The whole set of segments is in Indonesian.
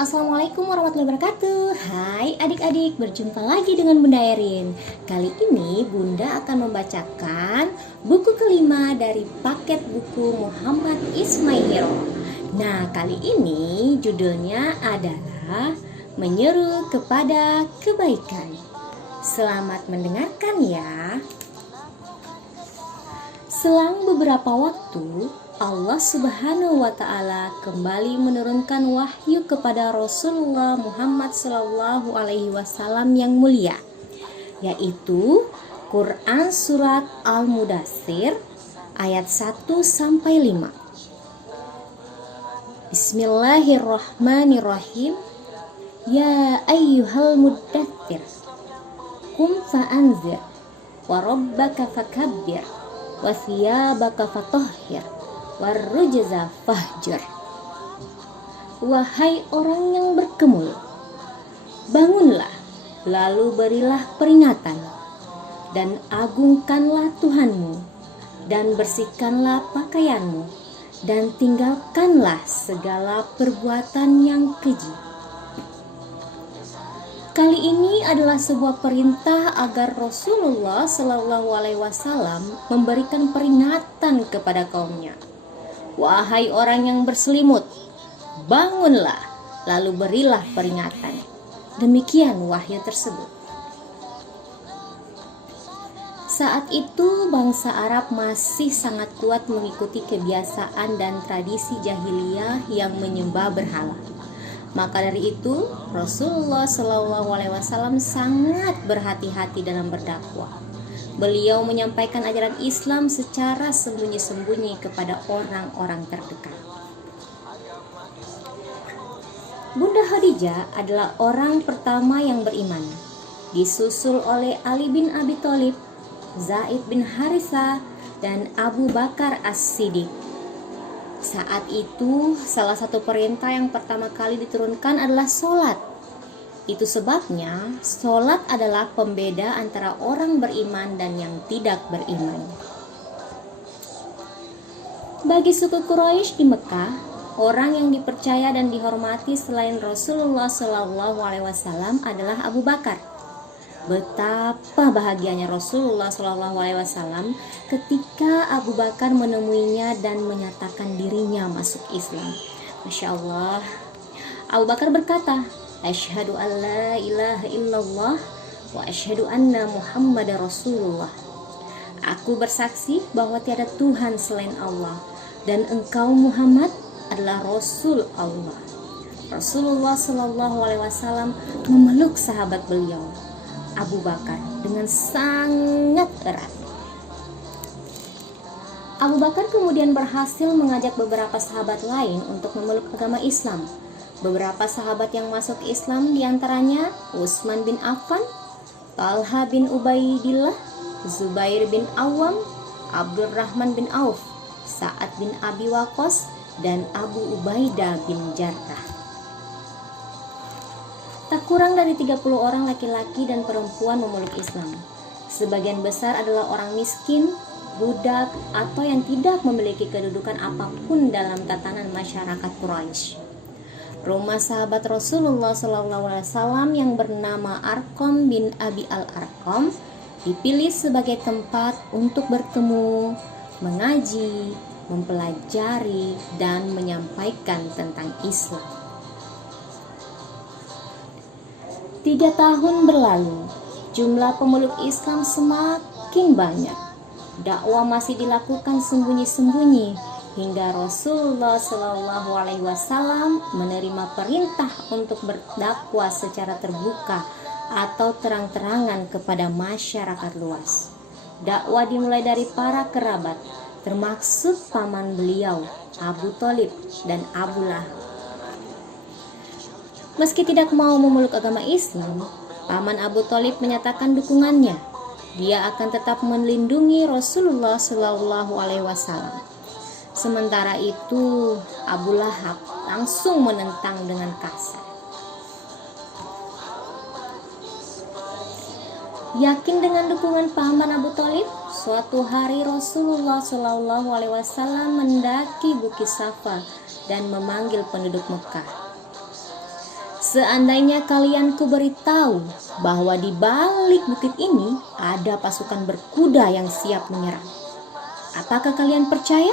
Assalamualaikum warahmatullahi wabarakatuh. Hai adik-adik, berjumpa lagi dengan Bunda Erin. Kali ini Bunda akan membacakan buku kelima dari paket buku Muhammad is My Hero. Nah, kali ini judulnya adalah Menyeru kepada Kebaikan. Selamat mendengarkan ya. Selang beberapa waktu, Allah Subhanahu wa Ta'ala kembali menurunkan wahyu kepada Rasulullah Muhammad Sallallahu Alaihi Wasallam yang mulia, yaitu Quran Surat Al-Mudaththir ayat 1-5. Bismillahirrahmanirrahim. Ya ayyuhal muddaththir, qum fa'anzir, wa rabbaka fakabbir, wa thiyabaka fatahhir, warrujza fahjur. Wahai orang yang berkemul, bangunlah, lalu berilah peringatan, dan agungkanlah Tuhanmu, dan bersihkanlah pakaianmu, dan tinggalkanlah segala perbuatan yang keji. Kali ini adalah sebuah perintah agar Rasulullah Shallallahu Alaihi Wasallam memberikan peringatan kepada kaumnya. Wahai orang yang berselimut, bangunlah, lalu berilah peringatan. Demikian wahyu tersebut. Saat itu bangsa Arab masih sangat kuat mengikuti kebiasaan dan tradisi jahiliyah yang menyembah berhala. Maka dari itu Rasulullah Shallallahu Alaihi Wasallam sangat berhati-hati dalam berdakwah. Beliau menyampaikan ajaran Islam secara sembunyi-sembunyi kepada orang-orang terdekat. Bunda Khadijah adalah orang pertama yang beriman, disusul oleh Ali bin Abi Thalib, Zaid bin Harithah, dan Abu Bakar As-Siddiq. Saat itu, salah satu perintah yang pertama kali diturunkan adalah sholat. Itu sebabnya, sholat adalah pembeda antara orang beriman dan yang tidak beriman. Bagi suku Quraisy di Mekah, orang yang dipercaya dan dihormati selain Rasulullah SAW adalah Abu Bakar. Betapa bahagianya Rasulullah SAW ketika Abu Bakar menemuinya dan menyatakan dirinya masuk Islam. Masya Allah. Abu Bakar berkata, Asyhadu an la ilaha illallah wa asyhadu anna Muhammadar Rasulullah. Aku bersaksi bahwa tiada Tuhan selain Allah dan engkau Muhammad adalah Rasul Allah. Rasulullah SAW memeluk sahabat beliau, Abu Bakar, dengan sangat erat. Abu Bakar kemudian berhasil mengajak beberapa sahabat lain untuk memeluk agama Islam. Beberapa sahabat yang masuk Islam diantaranya Utsman bin Affan, Talha bin Ubaidillah, Zubair bin Awam, Abdurrahman bin Auf, Sa'ad bin Abi Waqqas, dan Abu Ubaidah bin Jarrah. Tak kurang dari 30 orang laki-laki dan perempuan memeluk Islam. Sebagian besar adalah orang miskin, budak, atau yang tidak memiliki kedudukan apapun dalam tatanan masyarakat Quraisy. Rumah sahabat Rasulullah SAW yang bernama Arqam bin Abi al-Arqam dipilih sebagai tempat untuk bertemu, mengaji, mempelajari, dan menyampaikan tentang Islam. 3 tahun berlalu, jumlah pemeluk Islam semakin banyak. Dakwah masih dilakukan sembunyi-sembunyi hingga Rasulullah Shallallahu Alaihi Wasallam menerima perintah untuk berdakwah secara terbuka atau terang-terangan kepada masyarakat luas. Dakwah dimulai dari para kerabat, termasuk paman beliau, Abu Thalib dan Abu Lahab. Meski tidak mau memeluk agama Islam, paman Abu Thalib menyatakan dukungannya. Dia akan tetap melindungi Rasulullah Shallallahu Alaihi Wasallam. Sementara itu, Abu Lahab langsung menentang dengan kasar. Yakin dengan dukungan paman Abu Thalib, suatu hari Rasulullah Shallallahu Alaihi Wasallam mendaki Bukit Safa dan memanggil penduduk Mekah. Seandainya kalian kuberitahu bahwa di balik bukit ini ada pasukan berkuda yang siap menyerang, apakah kalian percaya?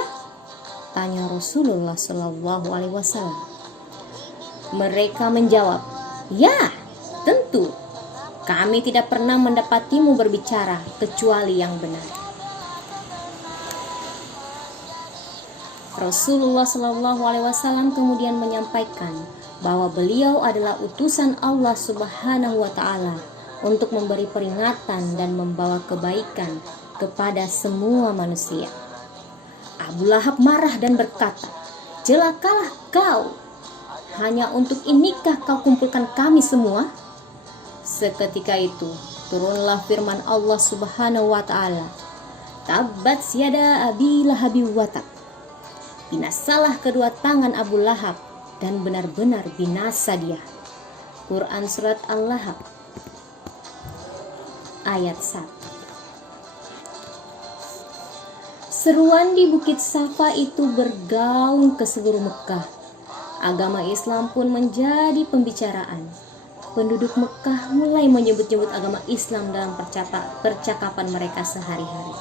Tanya Rasulullah SAW. Mereka menjawab, ya, tentu. Kami tidak pernah mendapatimu berbicara kecuali yang benar. Rasulullah SAW kemudian menyampaikan bahwa beliau adalah utusan Allah Subhanahu wa Ta'ala untuk memberi peringatan dan membawa kebaikan kepada semua manusia. Abu Lahab marah dan berkata, celakalah kau, hanya untuk inikah kau kumpulkan kami semua? Seketika itu turunlah firman Allah Subhanahu wa Ta'ala, Tabbat yada Abi Lahabi wa tab. Binasalah kedua tangan Abu Lahab dan benar-benar binasa dia. Quran Surat Al-Lahab ayat 1. Seruan di Bukit Safa itu bergaung ke seluruh Mekah. Agama Islam pun menjadi pembicaraan. Penduduk Mekah mulai menyebut-nyebut agama Islam dalam percakapan mereka sehari-hari.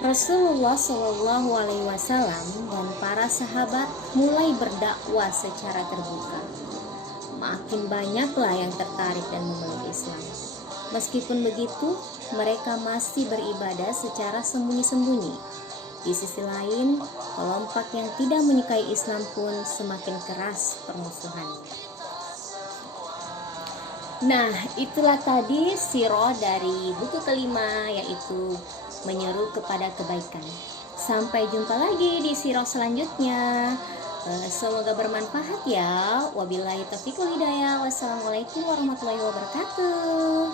Rasulullah SAW dan para sahabat mulai berdakwah secara terbuka. Makin banyaklah yang tertarik dan memeluk Islam. Meskipun begitu, mereka masih beribadah secara sembunyi-sembunyi. Di sisi lain, kelompok yang tidak menyukai Islam pun semakin keras permusuhannya. Nah, itulah tadi sirah dari buku kelima, yaitu menyeru kepada kebaikan. Sampai jumpa lagi di sirah selanjutnya. Semoga bermanfaat ya. Wabillahi taufiq wal hidayah. Wassalamualaikum warahmatullahi wabarakatuh.